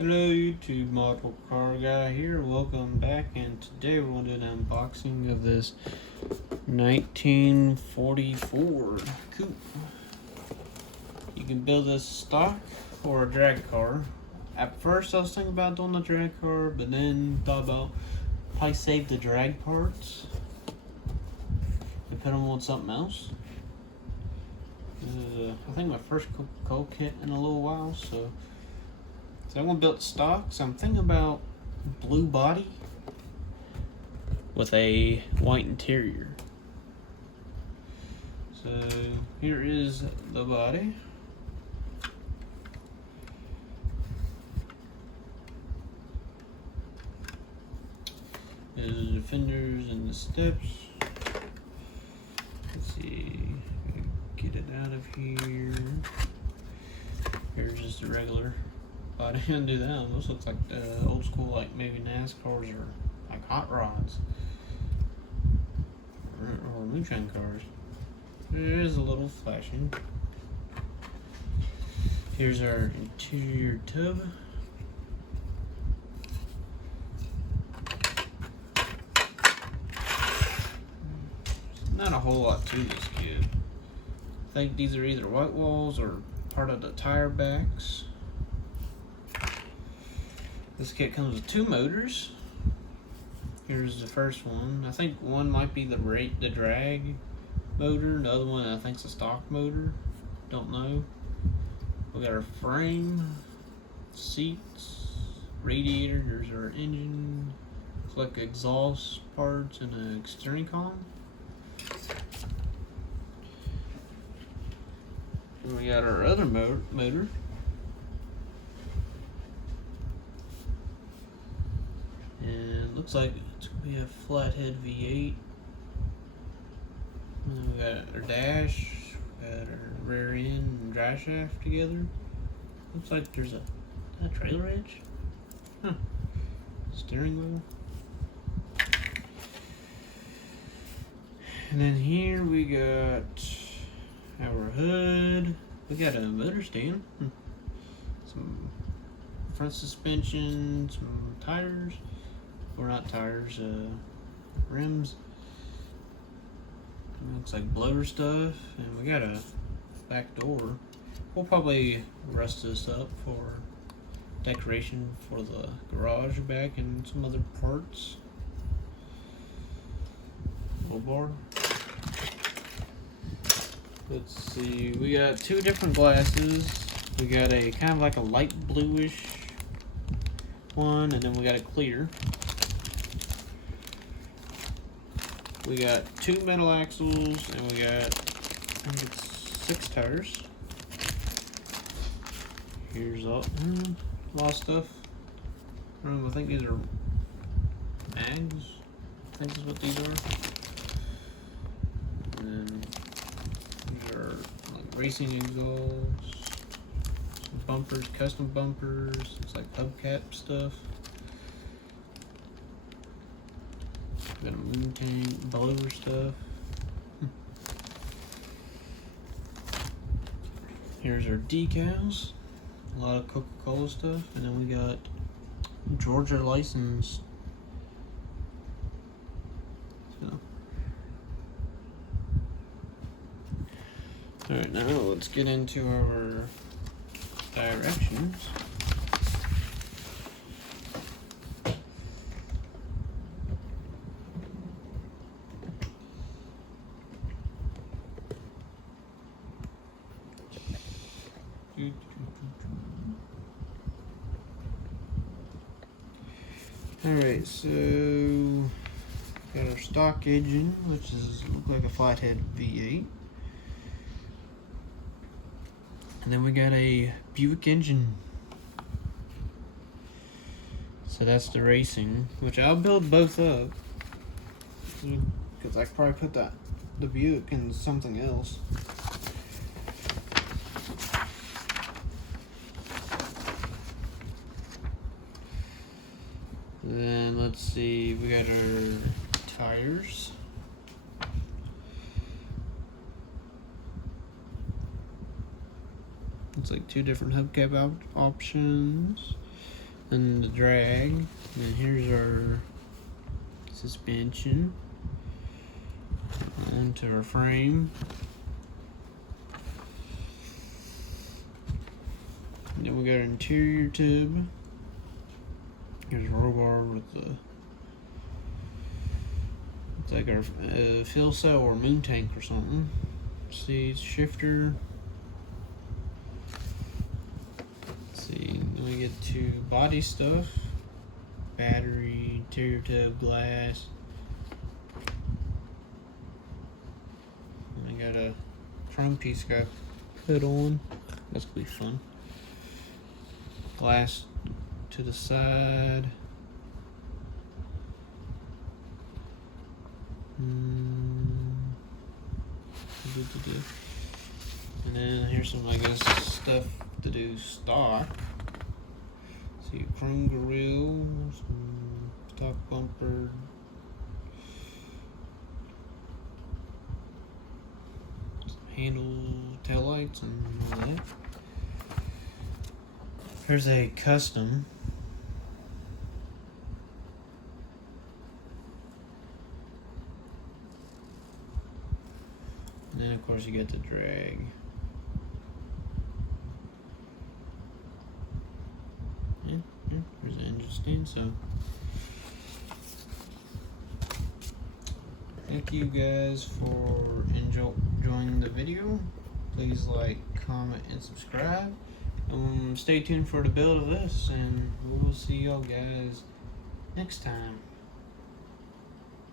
Hello YouTube, Model Car Guy here. Welcome back, and today we're going to do an unboxing of this 1944 Coupe. You can build this stock or a drag car. At first I was thinking about doing a drag car, but then thought about probably save the drag parts and put them on something else. I think my first Coca-Cola kit in a little while, so I'm gonna build stock. So I'm thinking about blue body with a white interior. So here is the body. There's the fenders and the steps. Let's see, get it out of here. Here's just a regular body. I didn't do that. Those looks like old school, like maybe NASCARs or like hot rods or moonshine cars. It is a little flashing. Here's our interior tub. Not a whole lot to this kit. I think these are either white walls or part of the tire backs. This kit comes with 2 motors. Here's the first one. I think one might be the drag motor. The other one I think is a stock motor. Don't know. We got our frame, seats, radiator. There's our engine. Looks like exhaust parts and a steering column. And we got our other motor. And looks like it's gonna be a flathead V8. And then we got our dash, we got our rear end and drive shaft together. Looks like there's a trailer hitch. Huh. Steering wheel. And then here we got our hood. We got a motor stand. Some front suspension, some tires. Or not tires, rims. It looks like blower stuff, and we got a back door. We'll probably rust this up for decoration for the garage back and some other parts. Little bar. Let's see, we got 2 different glasses. We got a kind of like a light bluish one, and then we got a clear. We got 2 metal axles, and we got, I think it's 6 tires. Here's a lot of stuff. I think these are mags. I think is what these are. And then these are like racing exhausts, some bumpers, custom bumpers. It's like hubcap stuff. Got a moon tank, blower stuff. Here's our decals. A lot of Coca-Cola stuff. And then we got Georgia license. So. Alright, now let's get into our directions. Alright, so got our stock engine, which is look like a flathead V8. And then we got a Buick engine. So that's the racing, which I'll build both up. Because I could probably put the Buick in something else. Then let's see, we got our tires. It's like 2 different hubcap options. and the drag. And here's our suspension onto our frame. And then we got our interior tube. Here's a roll bar with the, it's like our fuel cell or moon tank or something. See, shifter. Let's see, then we get to body stuff. Battery, interior tube, glass. And I got a chrome piece got put on. That's gonna be fun. Glass to the side. And then here's some, I guess, stuff to do stock. See, chrome grille, some stock bumper, some handle taillights, and all that. Here's a custom. And then of course you get the drag. There's the engine stand. So thank you guys for enjoying the video. Please like, comment, and subscribe. Stay tuned for the build of this, and we'll see y'all guys next time.